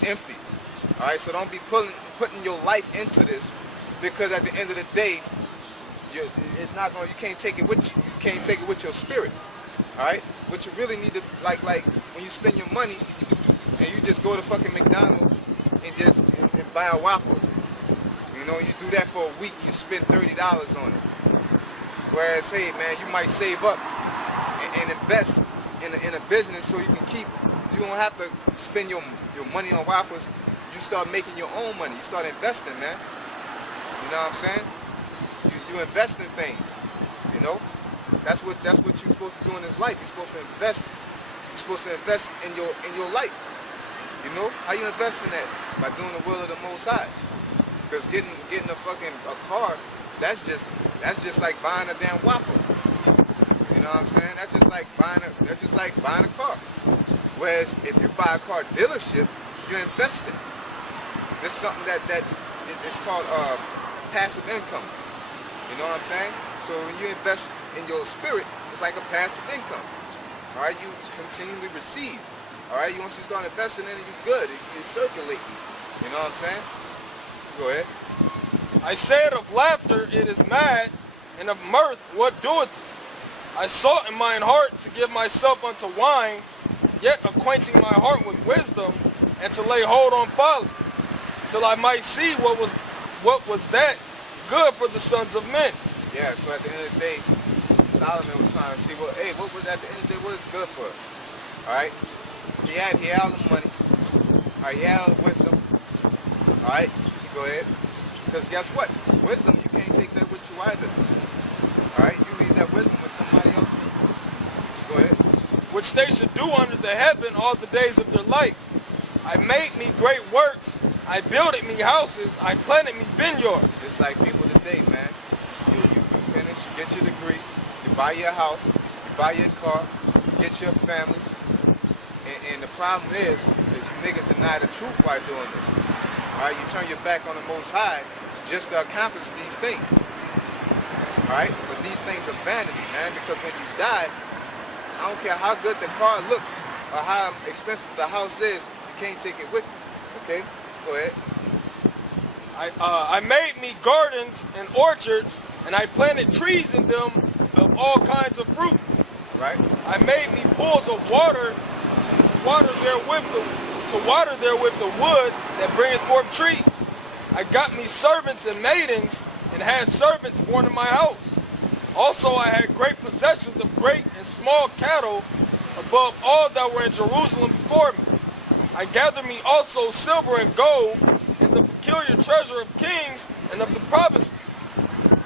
it's empty. All right, so don't be putting your life into this, because at the end of the day, it's not going. You can't take it with you. You can't take it with your spirit. All right, what you really need to like when you spend your money and you just go to fucking McDonald's and just and buy a Whopper. You know, you do that for a week, you spend $30 on it. Whereas, hey man, you might save up and invest in a business so you can keep. You don't have to spend your money on Whoppers. You start making your own money. You start investing, man. You know what I'm saying? You invest in things. You know, that's what you're supposed to do in this life. You're supposed to invest. You're supposed to invest in your life. You know how you invest in that? By doing the will of the Most High. Because getting a car, that's just like buying a damn Whopper. You know what I'm saying? That's just like buying a car. Whereas if you buy a car dealership, you're investing. This is something that it's called passive income. You know what I'm saying? So when you invest in your spirit, it's like a passive income. All right, you continually receive. All right, once you start investing in it, you're good. You're circulating. You know what I'm saying? Go ahead. I said of laughter, it is mad, and of mirth, what doeth it? I sought in mine heart to give myself unto wine, yet acquainting my heart with wisdom, and to lay hold on folly, till I might see what was that good for the sons of men. Yeah, so at the end of the day, Solomon was trying to see what was at the end of the day, what is good for us. Alright? He had all the money. Alright, he had all the wisdom. Alright, go ahead. Because guess what? Wisdom, you can't take that with you either. Alright, you leave that wisdom with somebody else. Go ahead. Which they should do under the heaven all the days of their life. I made me great works. I builded me houses. I planted me vineyards. Just like people today, man. You finish, you get your degree, you buy your house, you buy your car, you get your family. And the problem is you niggas deny the truth while doing this. Alright, you turn your back on the Most High just to accomplish these things. Alright? But these things are vanity, man, because when you die, I don't care how good the car looks or how expensive the house is, you can't take it with you. Okay? Go ahead. I made me gardens and orchards, and I planted trees in them of all kinds of fruit. Right? I made me pools of water to water therewith the wood that bringeth forth trees. I got me servants and maidens, and had servants born in my house. Also I had great possessions of great and small cattle, above all that were in Jerusalem before me. I gathered me also silver and gold, and the peculiar treasure of kings and of the provinces.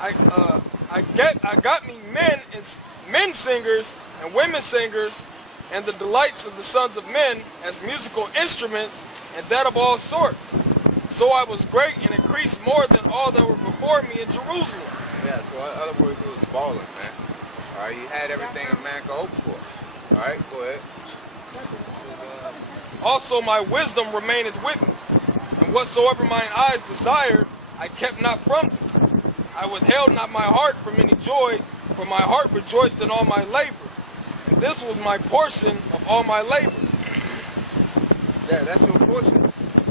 I got me men singers and women singers, and the delights of the sons of men as musical instruments, and that of all sorts. So I was great and increased more than all that were before me in Jerusalem. Yeah, so in other words, it was balling, man. All right, you had everything a man could hope for. All right, go ahead. Also my wisdom remaineth with me, and whatsoever mine eyes desired, I kept not from thee. I withheld not my heart from any joy, for my heart rejoiced in all my labor. And this was my portion of all my labor. Yeah, that's your portion.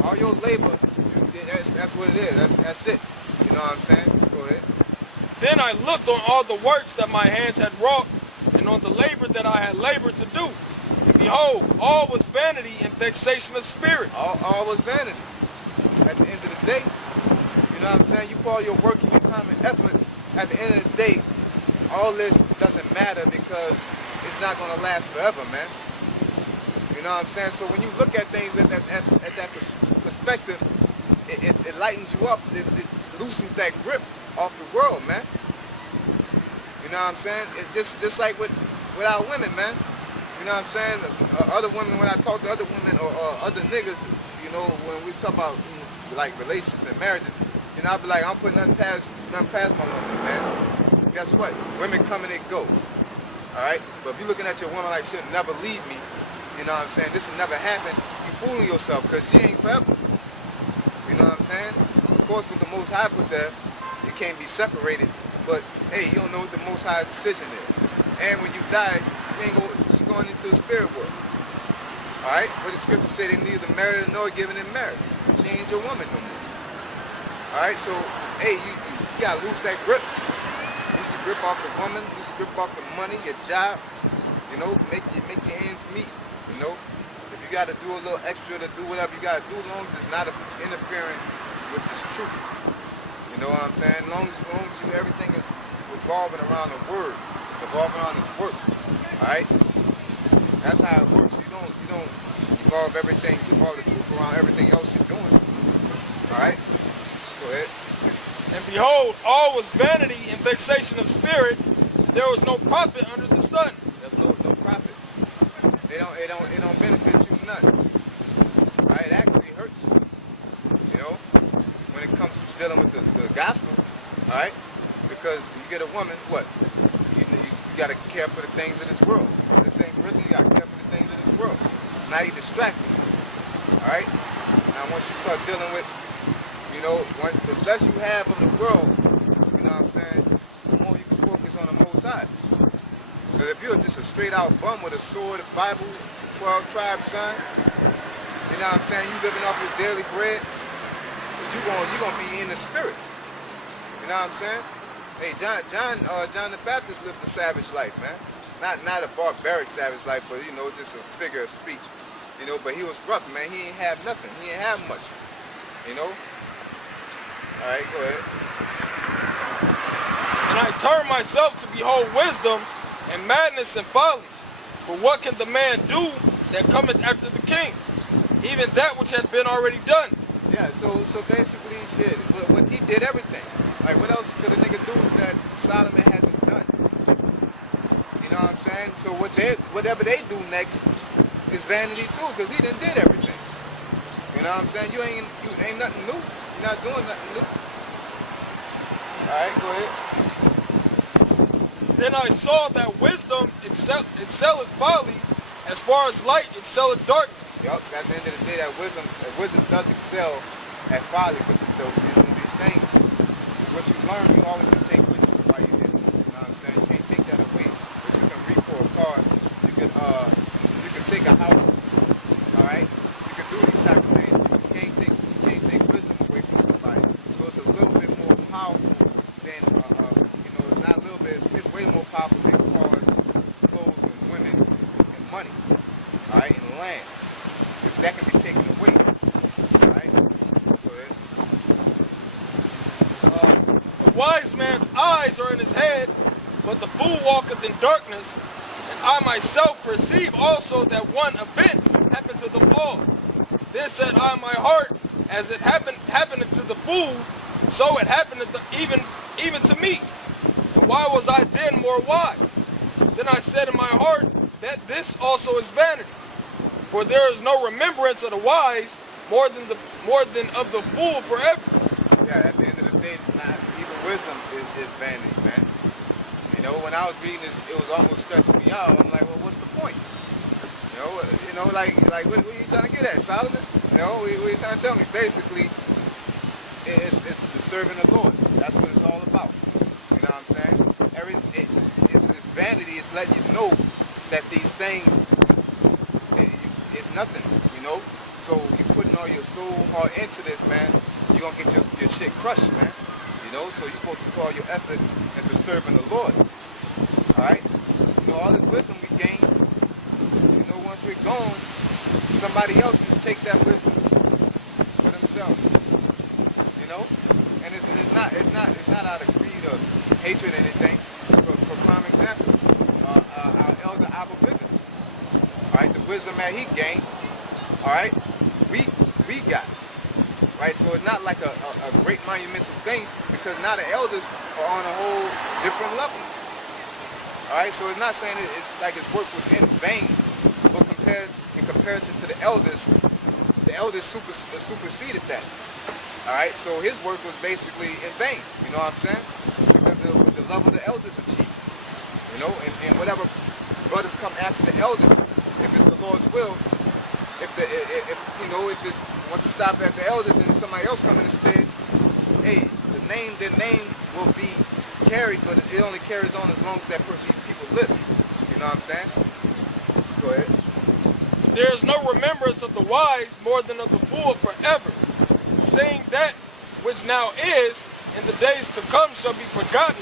All your labor, that's what it is. That's it. You know what I'm saying? Go ahead. Then I looked on all the works that my hands had wrought, and on the labor that I had labored to do. And behold, all was vanity and vexation of spirit. All was vanity. At the end of the day, you know what I'm saying? You put all your work and your time and effort. At the end of the day, all this doesn't matter because it's not going to last forever, man. You know what I'm saying? So when you look at things at that perspective, it lightens you up. It loosens that grip off the world, man. You know what I'm saying? It just like with our women, man. You know what I'm saying? Other women, when I talk to other women or other niggas, you know, when we talk about like relationships and marriages, you know, I'll be like, I'm putting nothing past my woman, man. Guess what? Women come and they go. Alright? But if you're looking at your woman like she'll never leave me, you know what I'm saying? This will never happen. You're fooling yourself because she ain't forever. You know what I'm saying? Of course, with the Most High put there, it can't be separated. But hey, you don't know what the Most High's decision is. And when you die, she's going into the spirit world. All right, what the scripture said, they neither married nor given in marriage. She ain't your woman no more. All right, so hey, you gotta lose that grip. Lose the grip off the woman. Lose the grip off the money, your job. You know, make your ends meet. You know, if you gotta do a little extra to do whatever you gotta do, as long as it's not interfering with this truth. You know what I'm saying? As long as you everything is revolving around the word, revolving around this work. All right, that's how it works. You don't evolve the truth around everything else you're doing. All right, go ahead. And behold, all was vanity and vexation of spirit. There was no profit under the sun. There's no profit. It don't benefit you none. All right, it actually hurts you. You know, when it comes to dealing with the gospel. All right, because you get a woman, what? You got to care for the things of this world. The same Corinthians, you got to care for the things of this world. Now you're distracted. All right. Now once you start dealing with, you know, the less you have of the world, you know what I'm saying, the more you can focus on the Most High. Because if you're just a straight out bum with a sword, a Bible, 12 tribes, son, you know what I'm saying, you living off your daily bread, you're gonna be in the spirit. You know what I'm saying? Hey, John the Baptist lived a savage life, man. Not a barbaric savage life, but you know, just a figure of speech. You know, but he was rough, man. He ain't have nothing. He ain't have much. You know? Alright, go ahead. And I turned myself to behold wisdom and madness and folly. For what can the man do that cometh after the king? Even that which hath been already done. Yeah, so basically, shit, when he did everything. Like, what else could a nigga do that Solomon hasn't done? You know what I'm saying? So whatever they do next is vanity too, because he done did everything. You know what I'm saying? You ain't nothing new. You're not doing nothing new. Alright, go ahead. Then I saw that wisdom excelleth folly, as far as light excelleth darkness. Yup, at the end of the day, that wisdom does excel at folly, which is these things. It's what you learn, you always can take with you while you're here. You know what I'm saying? You can't take that away, but you can reap for a car. You can take a house. All right, you can do these type of things, but you can't take wisdom away from somebody. So it's a little bit more powerful than it's not a little bit. It's way more powerful than cars, clothes, and women, and money. All right, and land. That can be taken away. Right? Go ahead. The wise man's eyes are in his head, but the fool walketh in darkness. And I myself perceive also that one event happened to them all. Then said I in my heart, as it happened to the fool, so it happened even to me. And why was I then more wise? Then I said in my heart that this also is vanity. For there is no remembrance of the wise more than of the fool forever. Yeah, at the end of the day, even wisdom is vanity, man. You know, when I was reading this, it was almost stressing me out. I'm like, well, what's the point? You know, like what are you trying to get at, Solomon? You know, what are you trying to tell me? Basically, it's the serving the Lord. That's what it's all about. You know what I'm saying? It's vanity. It's letting you know that these things, it's nothing, you know? So you putting all your soul, heart into this, man, you're going to get your shit crushed, man. You know? So you're supposed to put all your effort into serving the Lord. All right? You know, all this wisdom we gain, you know, once we're gone, somebody else just take that wisdom for themselves. You know? And it's not out of greed or hatred or anything. For prime example, our elder Abba Bivens. All right, the wisdom that he gained, all right, we got, right? So it's not like a great monumental thing, because now the elders are on a whole different level. All right, so it's not saying it's like his work was in vain, but in comparison to the elders superseded that. All right, so his work was basically in vain. You know what I'm saying? Because of the level the elders achieved. You know, and whatever brothers come after the elders, if it's the Lord's will, if it wants to stop at the elders and somebody else come in instead, hey, their name will be carried, but it only carries on as long as these people live. You know what I'm saying? Go ahead. There is no remembrance of the wise more than of the fool forever. Seeing that which now is, in the days to come shall be forgotten.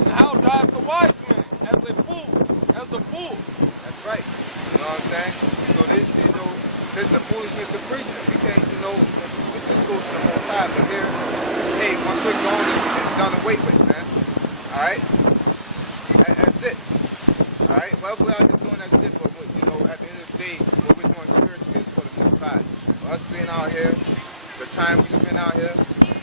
And how dieth the wise man? As a fool, as the fool. That's right. You know what I'm saying? So this is the foolishness of preaching. We can't, this goes to the Most High, but here, hey, once we're gone, it's done away with, man. All right? That's it. All right? Well, we're out here doing that shit, but, at the end of the day, what we're doing spiritually is for the Most High. For us being out here, the time we spend out here,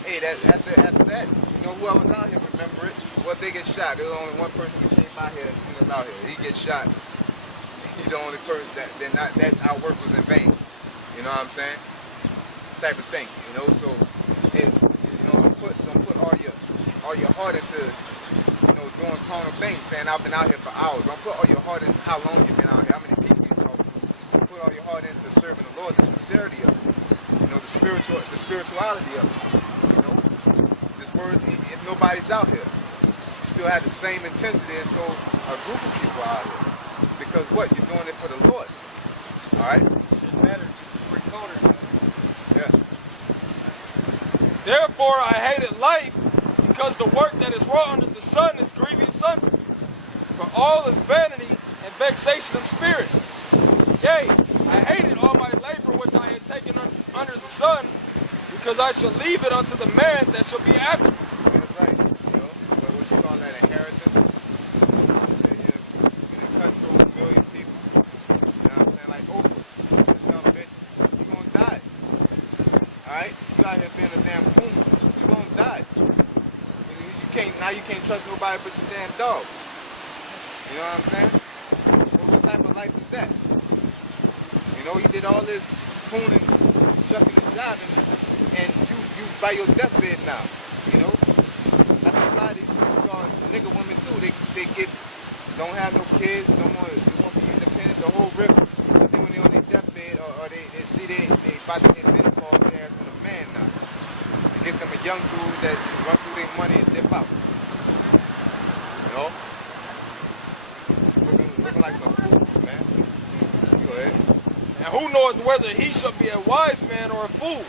hey, after that, whoever's out here, remember it. What if they get shot? There's only one person who came by here and seen us out here. He gets shot. He's the only person that our work was in vain. You know what I'm saying? Type of thing. So it's don't put all your heart into doing carnal things, saying I've been out here for hours. Don't put all your heart in how long you've been out here, how many people you talk to. Don't put all your heart into serving the Lord, the sincerity of it. The spirituality of it. This word, if nobody's out here, you still have the same intensity as though a group of people are out here. Because what? You're doing it for the Lord. Alright? Shouldn't matter. Yeah. Therefore I hated life, because the work that is wrought under the sun is grievous unto me. For all is vanity and vexation of spirit. Yea, I hated all my labor which I had taken under the sun, because I shall leave it unto the man that shall be after me. That's right. But what you call that, inheritance? You cut through a million people. You know what I'm saying? Like Oprah. This dumb bitch, you gonna die. Alright? You out here being a damn coon. You gonna die. You can't trust nobody but your damn dog. You know what I'm saying? What type of life is that? You did all this cooning, shucking and jiving, and you by your deathbed now. That's what a lot of these superstar nigga women do. They don't have no kids, they want to be independent, the whole rip. But then when they're on their deathbed or they see they about to hit menopause, they ask for a man now. Get them a young dude that run through their money and dip out. Looking like some fools, man. Go ahead. And who knoweth whether he shall be a wise man or a fool?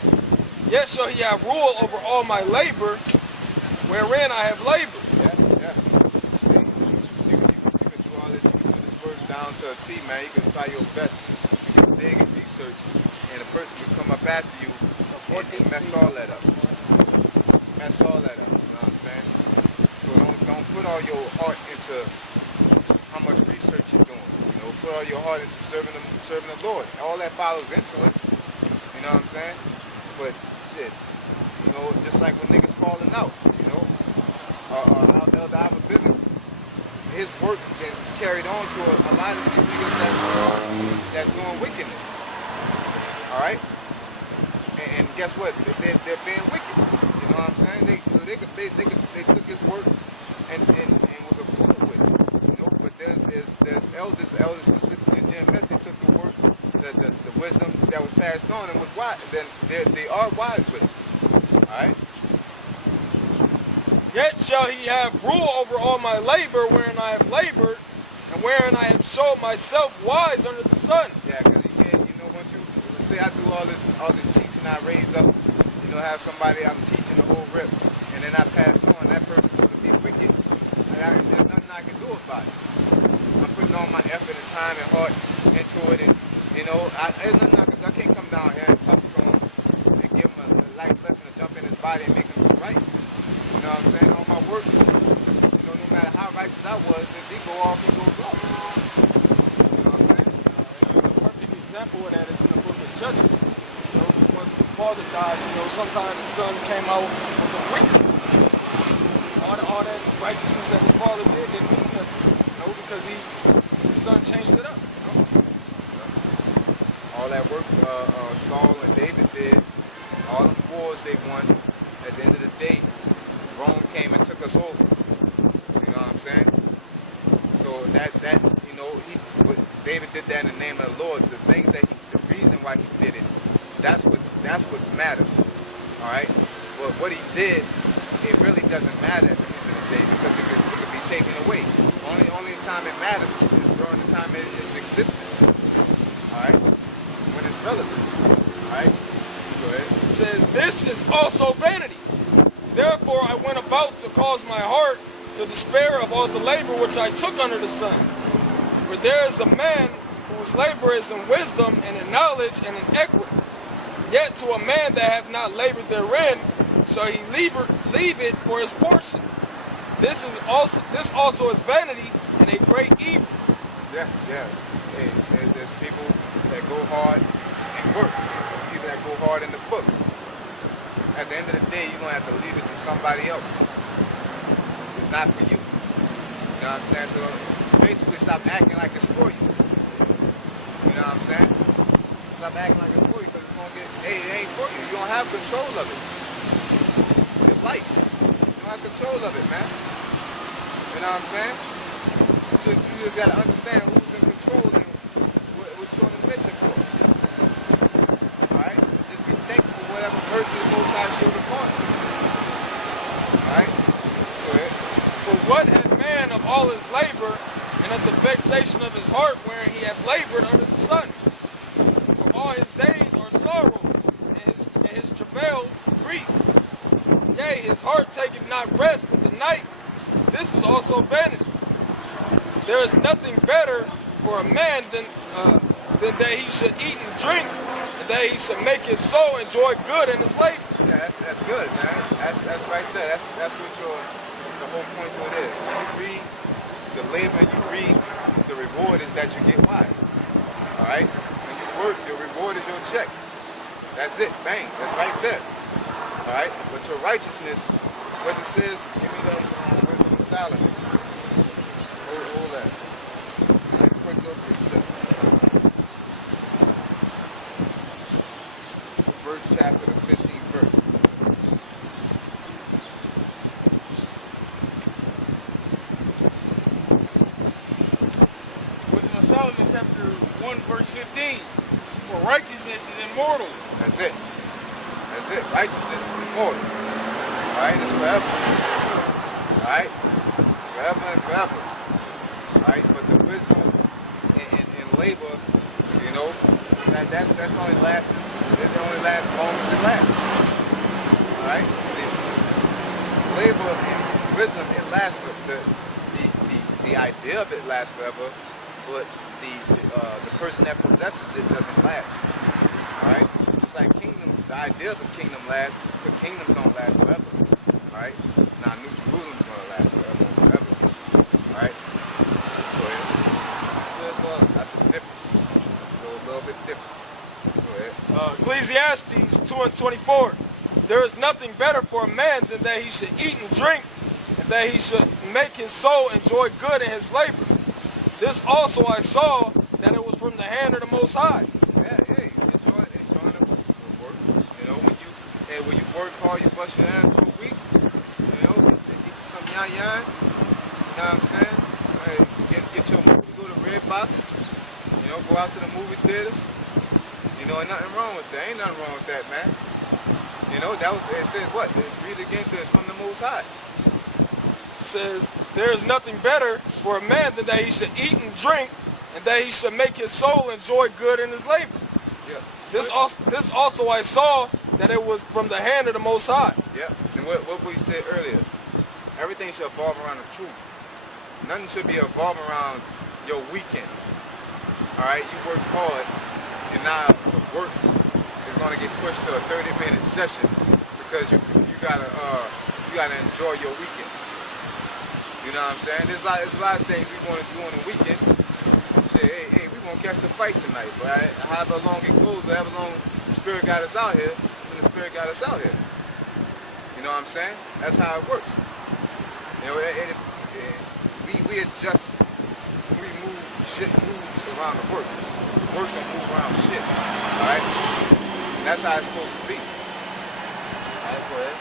Yet shall he have rule over all my labor, wherein I have labored. Yeah. You can do all this. You can put this word down to a T, man. You can try your best. You can dig and research, and a person will come up after you and mess all that up. Mess all that up. You know what I'm saying? So don't put all your heart into how much research you're doing. Put all your heart into serving the Lord. All that follows into it. You know what I'm saying? But shit, just like when niggas falling out, Elder Alva Bivens, his work been carried on to a lot of these niggas that's doing wickedness. All right? And guess what? They're being wicked. You know what I'm saying? They took his work and was a fool with it. But there's elders specifically Jim Messi took the work, the wisdom that was passed on and was wise. Then they are wise with it. Alright? Yet shall he have rule over all my labor, wherein I have labored, and wherein I have showed myself wise under the sun. Yeah, because you can't, once you say I do all this teaching, I raise up, have somebody I'm teaching the whole rip, and then I pass on, that person going to be wicked, and there's nothing I can do about it. I'm putting all my effort and time and heart into it, and there's nothing I can't come down here and talk to him and give him a life lesson to jump in his body and make him do right. You know what I'm saying? All my work, no matter how righteous I was, if he go off, he goes off. You know what I'm saying? A perfect example of that is in the book of Judges. Once the father died, sometimes the son came out was a wicked. All that righteousness that his father did didn't mean nothing. Because his son changed it up. All that work Saul and David did, all the wars they won, at the end of the day, Rome came and took us over. You know what I'm saying? So David did that in the name of the Lord. The reason why he did it, that's what matters. All right. But what he did, it really doesn't matter at the end of the day because it could be taken away. Only time it matters is during the time it's existing. All right? When it's relevant, all right? Go ahead. It says, this is also vanity. Therefore I went about to cause my heart to despair of all the labor which I took under the sun. For there is a man whose labor is in wisdom and in knowledge and in equity. Yet to a man that hath not labored therein shall he leave it for his portion. This also is vanity and a great evil. Yeah, yeah. Hey, there's people that go hard and work. There's people that go hard in the books. At the end of the day, you're going to have to leave it to somebody else. It's not for you. You know what I'm saying? So basically stop acting like it's for you. You know what I'm saying? Stop acting like it's for you because it's going to get, hey, it ain't for you. You don't have control of it. Your life. You don't have control of it, man. You know what I'm saying? You just got to understand who's in control and what you're on a mission for. Alright? Just be thankful for whatever mercy the Most High showed upon you. Alright? Go ahead. For what hath man of all his labor, and of the vexation of his heart wherein he hath labored under the sun? For all his days are sorrows, and his travail grief. Yea, his heart taketh not rest in the night. This is also vanity. There is nothing better for a man than that he should eat and drink, and that he should make his soul enjoy good in his labor. Yeah, that's good, man. That's right there. That's what the whole point to it is. When you read the labor, you read the reward is that you get wise. Alright? When you work, the reward is your check. That's it. Bang. That's right there. Alright? But your righteousness, what it says, give me that wisdom of Solomon. Hold that. Nice quick little precept. First chapter, the 15th verse. Wisdom of Solomon, chapter 1, verse 15. For righteousness is immortal. That's it. That's it. Righteousness is immortal. Alright? It's forever. Alright? Forever and forever. Alright? But the wisdom in labor, you know, that's only lasts. It only lasts as long as it lasts. Alright? Labor and wisdom, it lasts for the idea of it lasts forever, but the person that possesses it doesn't last. Alright? Just like kingdoms, the idea of the kingdom lasts, but kingdoms don't last forever. Alright? Now New Jerusalem's gonna last forever and forever. Alright? Go ahead. That's a difference. It's a little bit different. Go ahead. Ecclesiastes 2:24. There is nothing better for a man than that he should eat and drink, and that he should make his soul enjoy good in his labor. This also I saw, that it was from the hand of the Most High. Yeah, enjoying the work. You know, when you work hard, you bust your ass for a week. You know, get you some yan. You know what I'm saying? Hey, get your movie, go to Redbox. You know, go out to the movie theaters. You know, ain't nothing wrong with that. Ain't nothing wrong with that, man. You know, it says what? Read it again, says from the Most High. It says, there is nothing better for a man than that he should eat and drink, and that he should make his soul enjoy good in his labor. Yeah. This also I saw, that it was from the hand of the Most High. Yeah. And what we said earlier, everything should evolve around the truth. Nothing should be evolving around your weekend. All right, you work hard, and now the work is going to get pushed to a 30-minute session because you gotta enjoy your weekend. You know what I'm saying? There's a lot of things we want to do on the weekend. Say, hey, we want to catch the fight tonight, but however long it goes, however long the Spirit got us out here, then the Spirit got us out here. You know what I'm saying? That's how it works. You know, we adjust, we move, shit moves around the work. The work don't move around shit. Alright? That's how it's supposed to be. Alright, go ahead.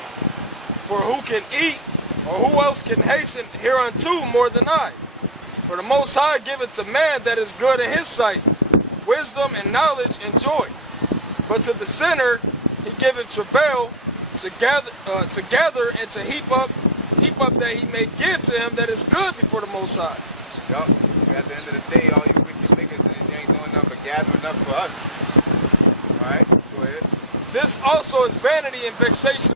For who can eat, or who else can hasten hereunto more than I? For the Most High giveth to man that is good in his sight, wisdom and knowledge and joy. But to the sinner he giveth travail to gather and to heap up that he may give to him that is good before the Most High. Yup. At the end of the day, all you wicked niggas, you ain't doing nothing but gathering up for us. All right, go ahead. This also is vanity and vexation